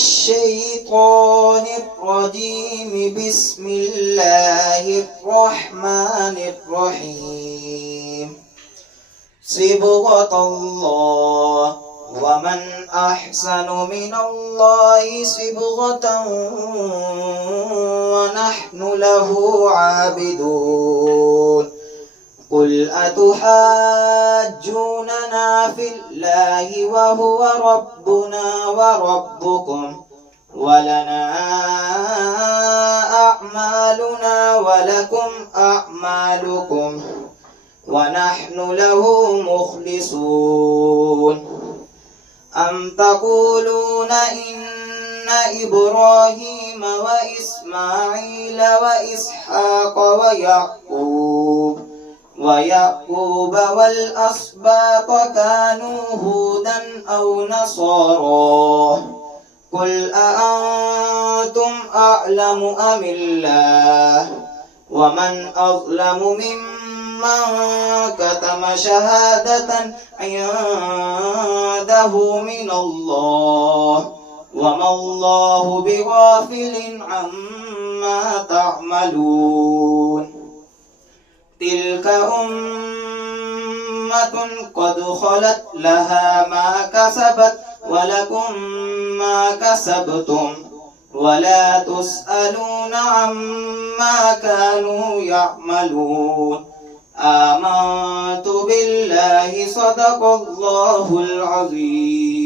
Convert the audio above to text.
الشيطان الرجيم. بسم الله الرحمن الرحيم. صبغة الله ومن أحسن من الله صبغة ونحن له عابدون. قل أتحاجوننا في الله وهو ربنا وربكم ولنا أعمالنا ولكم أعمالكم ونحن له مخلصون. أم تقولون إن إبراهيم وإسماعيل وإسحاق ويعقوب والأسباط كانوا هودا أو نصارى؟ قل أأنتم أعلم أم الله؟ ومن أظلم ممن كتم شهادة عنده من الله وما الله بغافل عما تعملون. تلك أمة قد خلت لها ما كسبت ولكم ما كسبتم ولا تسألون عما كانوا يعملون. آمنت بالله صدق الله العظيم.